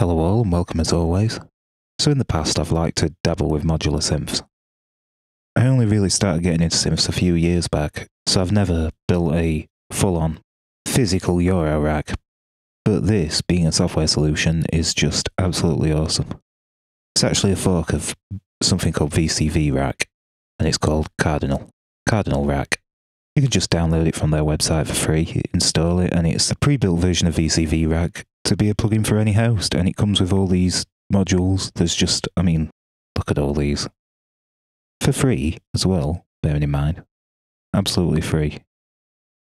Hello all and welcome as always. So in the past I've liked to dabble with modular synths. I only really started getting into synths a few years back, so I've never built a full-on physical Euro rack, but this, being a software solution, is just absolutely awesome. It's actually a fork of something called VCV Rack, and it's called Cardinal Rack. You can just download it from their website for free, install it, and it's a pre-built version of VCV Rack to be a plugin for any host, and it comes with all these modules. There's just, look at all these. For free as well, bearing in mind. Absolutely free.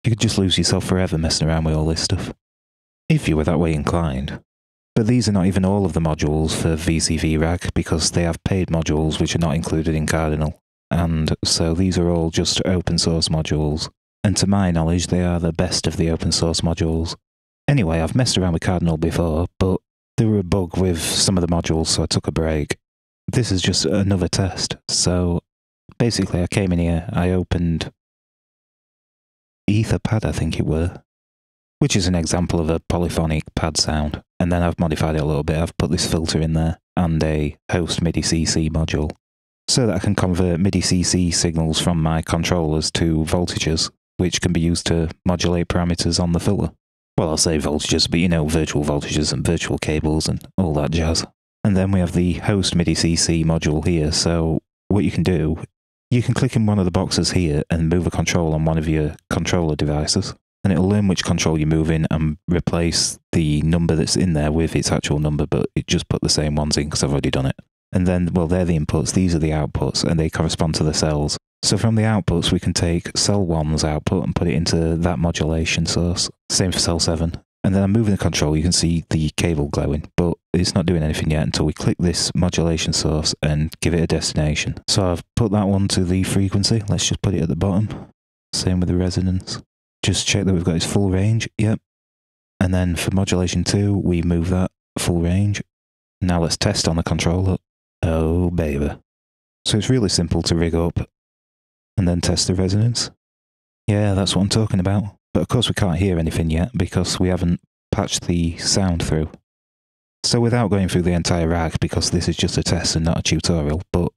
You could just lose yourself forever messing around with all this stuff, if you were that way inclined. But these are not even all of the modules for VCV Rack, because they have paid modules which are not included in Cardinal. And so these are all just open source modules. And to my knowledge, they are the best of the open source modules. Anyway, I've messed around with Cardinal before, but there were a bug with some of the modules, so I took a break. This is just another test. So basically I came in here, I opened Etherpad, I think it were, which is an example of a polyphonic pad sound. And then I've modified it a little bit. I've put this filter in there and a host MIDI CC module so that I can convert MIDI CC signals from my controllers to voltages, which can be used to modulate parameters on the filter. Well, I'll say voltages, but you know, virtual voltages and virtual cables and all that jazz. And then we have the host MIDI CC module here. So what you can do, you can click in one of the boxes here and move a control on one of your controller devices. And it'll learn which control you move in and replace the number that's in there with its actual number, but it just put the same ones in because I've already done it. And then, well, they're the inputs, these are the outputs, and they correspond to the cells. So from the outputs, we can take cell 1's output and put it into that modulation source. Same for cell 7. And then I'm moving the control, you can see the cable glowing, but it's not doing anything yet until we click this modulation source and give it a destination. So I've put that one to the frequency. Let's just put it at the bottom. Same with the resonance. Just check that we've got its full range. Yep. And then for modulation 2, we move that full range. Now let's test on the controller. Oh, baby. So it's really simple to rig up and then test the resonance. Yeah, that's what I'm talking about. But of course we can't hear anything yet because we haven't patched the sound through. So without going through the entire rack, because this is just a test and not a tutorial, but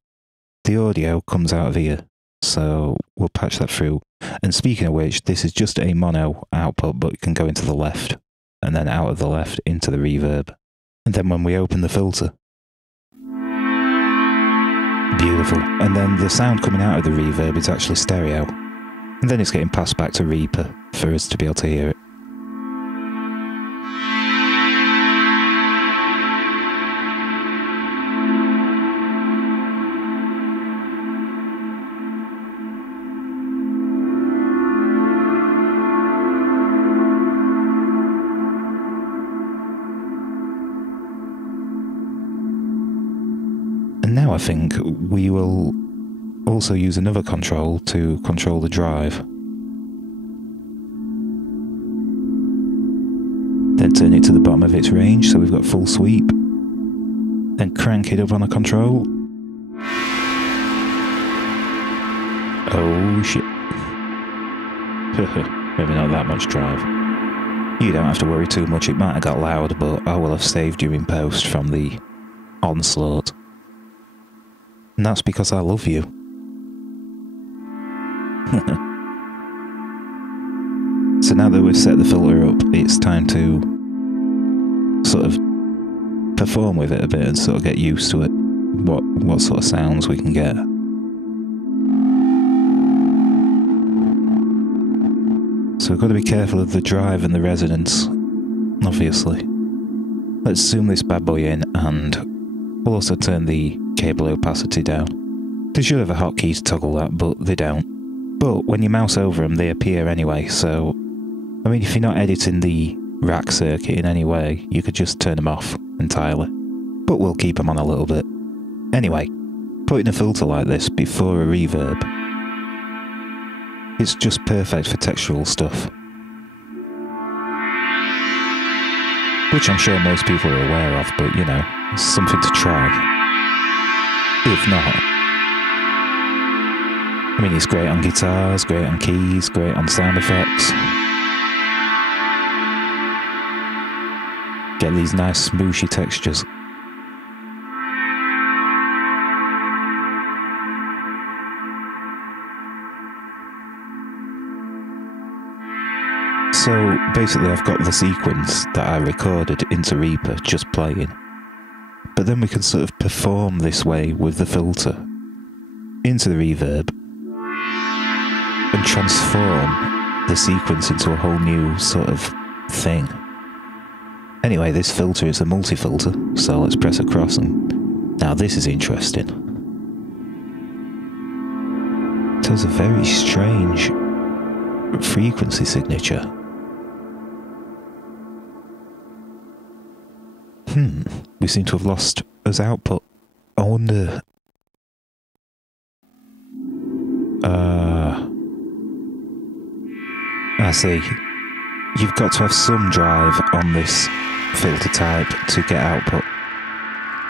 the audio comes out of here. So we'll patch that through. And speaking of which, this is just a mono output, but it can go into the left and then out of the left into the reverb. And then when we open the filter, beautiful. And then the sound coming out of the reverb is actually stereo. And then it's getting passed back to Reaper for us to be able to hear it. And now I think we will also use another control to control the drive. Then turn it to the bottom of its range so we've got full sweep. Then crank it up on a control. Oh shit. Maybe not that much drive. You don't have to worry too much, it might have got loud, but I will have saved you in post from the onslaught. And that's because I love you. So now that we've set the filter up, it's time to sort of perform with it a bit and sort of get used to it. What sort of sounds we can get. So we've got to be careful of the drive and the resonance, obviously. Let's zoom this bad boy in and we'll also turn the cable opacity down. They should have a hotkey to toggle that, but they don't. But when you mouse over them, they appear anyway, so I mean, if you're not editing the rack circuit in any way, you could just turn them off entirely. But we'll keep them on a little bit. Anyway, putting a filter like this before a reverb, it's just perfect for textural stuff. Which I'm sure most people are aware of, but you know, it's something to try. If not, I mean, it's great on guitars, great on keys, great on sound effects. Get these nice smooshy textures. So basically I've got the sequence that I recorded into Reaper just playing. But then we can sort of perform this way with the filter into the reverb and transform the sequence into a whole new sort of thing. Anyway, this filter is a multi-filter, so let's press across and... Now this is interesting. It has a very strange frequency signature. We seem to have lost as output. I wonder... I see. You've got to have some drive on this filter type to get output.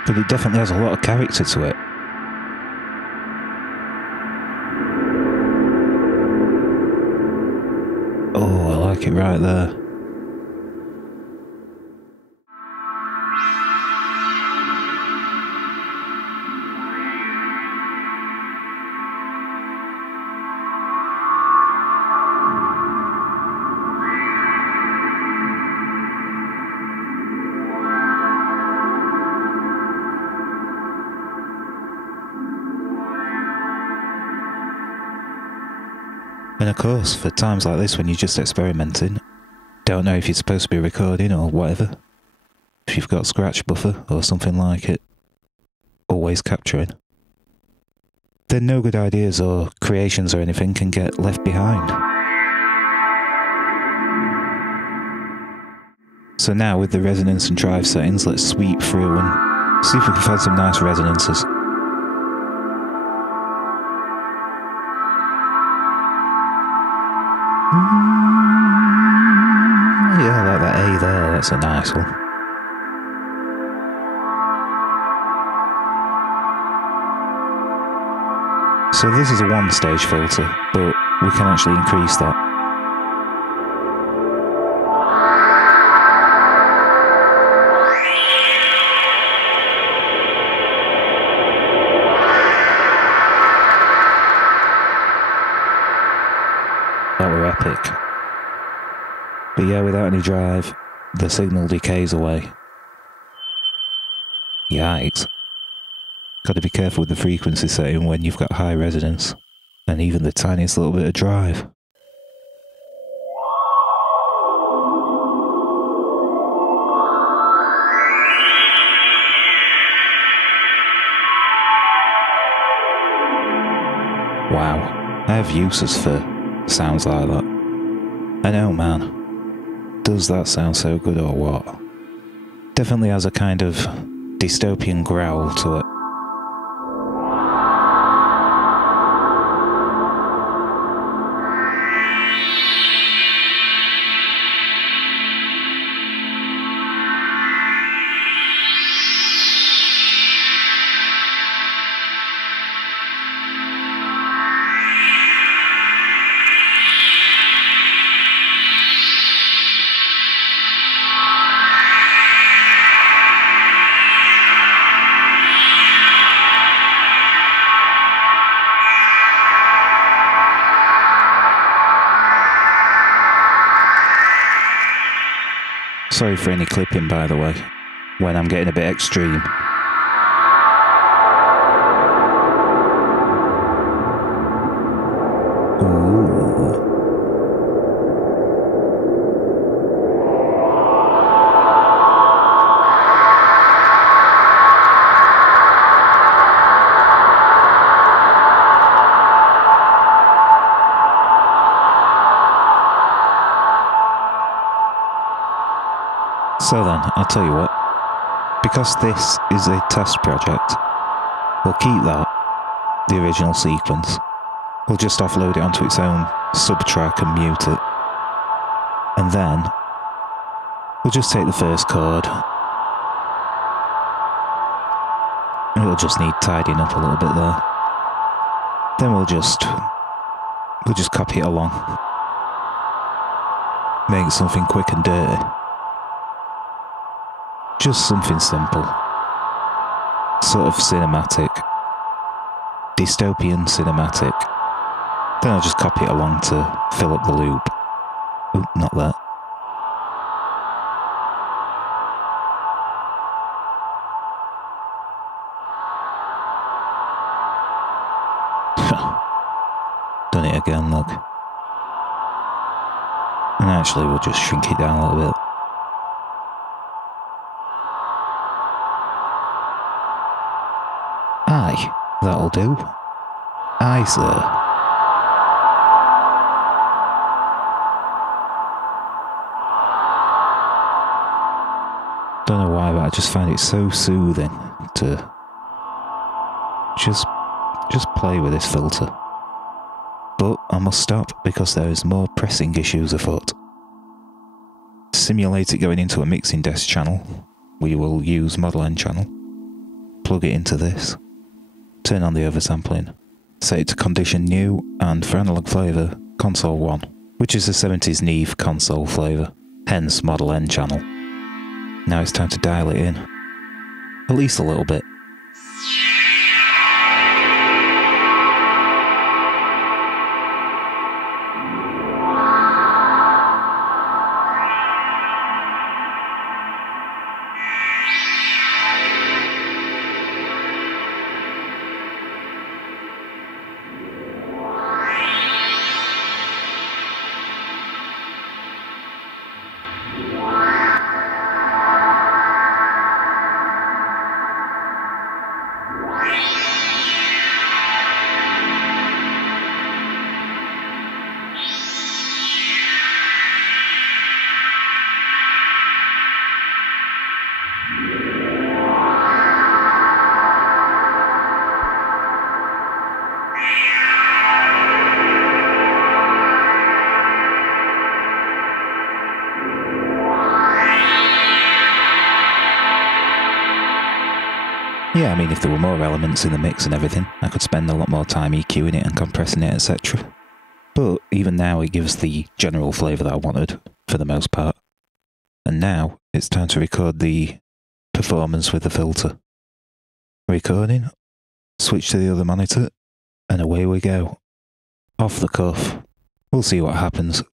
But it definitely has a lot of character to it. Oh, I like it right there. And of course, for times like this when you're just experimenting, don't know if you're supposed to be recording or whatever, if you've got scratch buffer or something like it, always capturing, then no good ideas or creations or anything can get left behind. So now with the resonance and drive settings, let's sweep through and see if we can find some nice resonances. Yeah, I like that A there, that's a nice one. So this is a one-stage filter, but we can actually increase that. That were epic. But yeah, without any drive, the signal decays away. Yikes. Got to be careful with the frequency setting when you've got high resonance, and even the tiniest little bit of drive. Wow, I have uses for sounds like that. I know, man. Does that sound so good or what? Definitely has a kind of dystopian growl to it. Sorry for any clipping, by the way, when I'm getting a bit extreme. Ooh. So then, I'll tell you what, because this is a test project, we'll keep that, the original sequence. We'll just offload it onto its own subtrack and mute it. And then, we'll just take the first chord. It'll just need tidying up a little bit there. Then we'll just copy it along. Make something quick and dirty. Just something simple. Sort of cinematic. Dystopian cinematic. Then I'll just copy it along to fill up the loop. Oop, not that. Done it again, look. And actually we'll just shrink it down a little bit. Aye, that'll do. Aye, sir. Don't know why, but I just find it so soothing to just play with this filter. But I must stop because there is more pressing issues afoot. To simulate it going into a mixing desk channel, we will use Model N channel, plug it into this, turn on the oversampling, set it to condition new, and for analog flavour, console 1, which is the 70s Neve console flavour, hence Model N channel. Now it's time to dial it in, at least a little bit. Yeah, I mean, if there were more elements in the mix and everything, I could spend a lot more time EQing it and compressing it, etc. But even now, it gives the general flavour that I wanted, for the most part. And now, it's time to record the performance with the filter. Recording, switch to the other monitor, and away we go. Off the cuff. We'll see what happens.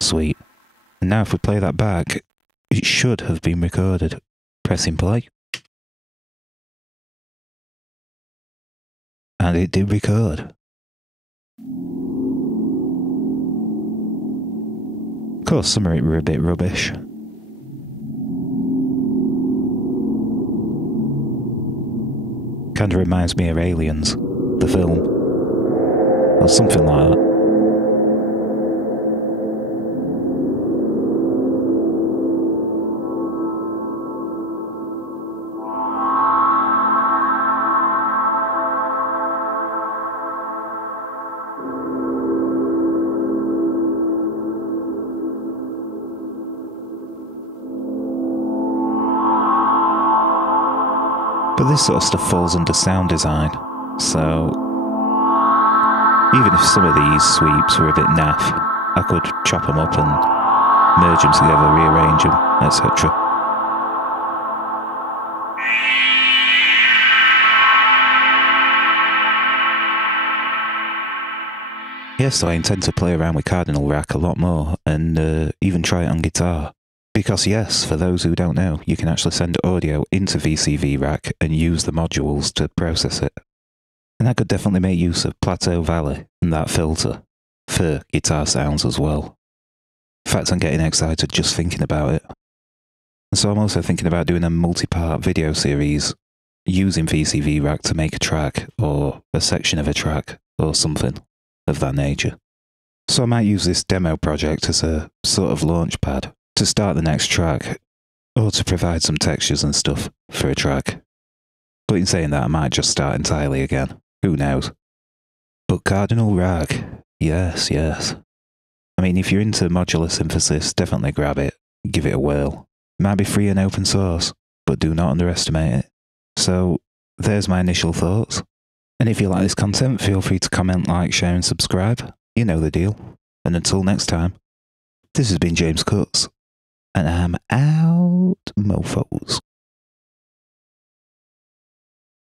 Sweet. And now if we play that back, it should have been recorded. Pressing play. And it did record. Of course, some of it were a bit rubbish. Kinda reminds me of Aliens, the film, or something like that. But this sort of stuff falls under sound design, so even if some of these sweeps were a bit naff, I could chop them up and merge them together, rearrange them, etc. Yes, so I intend to play around with Cardinal Rack a lot more, and even try it on guitar. Because yes, for those who don't know, you can actually send audio into VCV Rack and use the modules to process it. And I could definitely make use of Plateau Valley and that filter for guitar sounds as well. In fact, I'm getting excited just thinking about it. And so I'm also thinking about doing a multi-part video series using VCV Rack to make a track, or a section of a track, or something of that nature. So I might use this demo project as a sort of launch pad to start the next track, or to provide some textures and stuff for a track. But in saying that, I might just start entirely again. Who knows? But Cardinal Rack, yes, yes. I mean, if you're into modular synthesis, definitely grab it, give it a whirl. It might be free and open source, but do not underestimate it. So, there's my initial thoughts. And if you like this content, feel free to comment, like, share and subscribe. You know the deal. And until next time, this has been James Cuts, and I'm out.